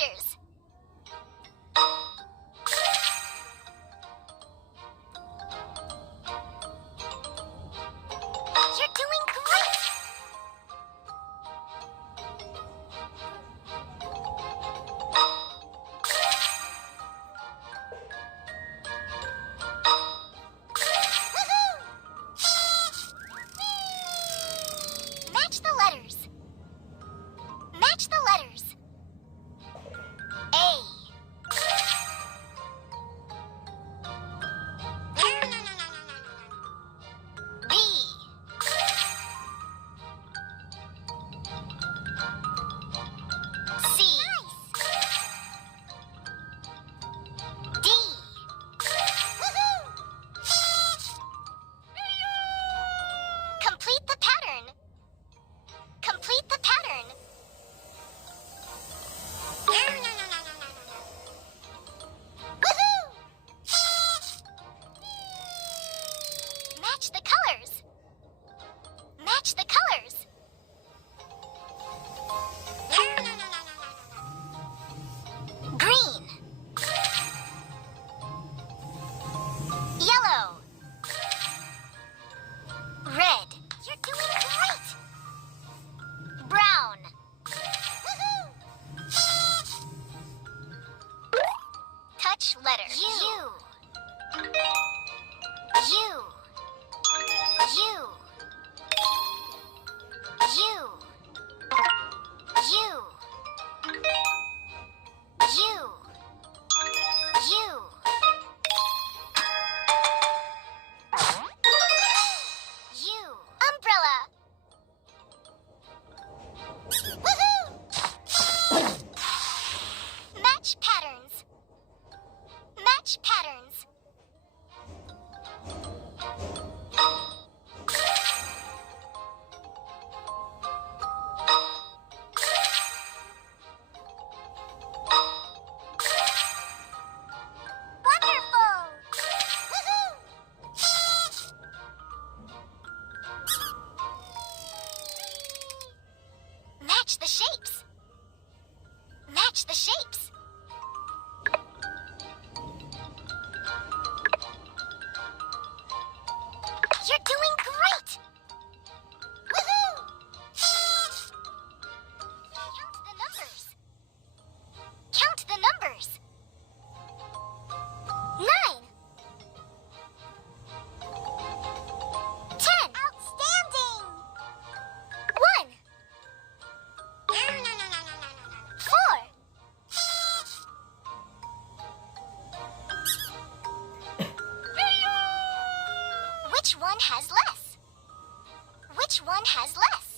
pictures. You're doing great! Match the letters. Match the letters. A. B. C. D. Complete the pattern. Complete the pattern. Woohoo! Match the colors. Match the colors. Green. Yellow. Red. You're doing great. Brown. Woohoo! Touch letter U. U. U. U. U. U. U. U. Umbrella. Woohoo! Match patterns. Match patterns. Wonderful! Woohoo! Match the shapes. Match the shapes. You're doing great! Woohoo! Count the numbers. Count the numbers. 9. 10. Outstanding! 1. 4. Which one has less? Which one has less?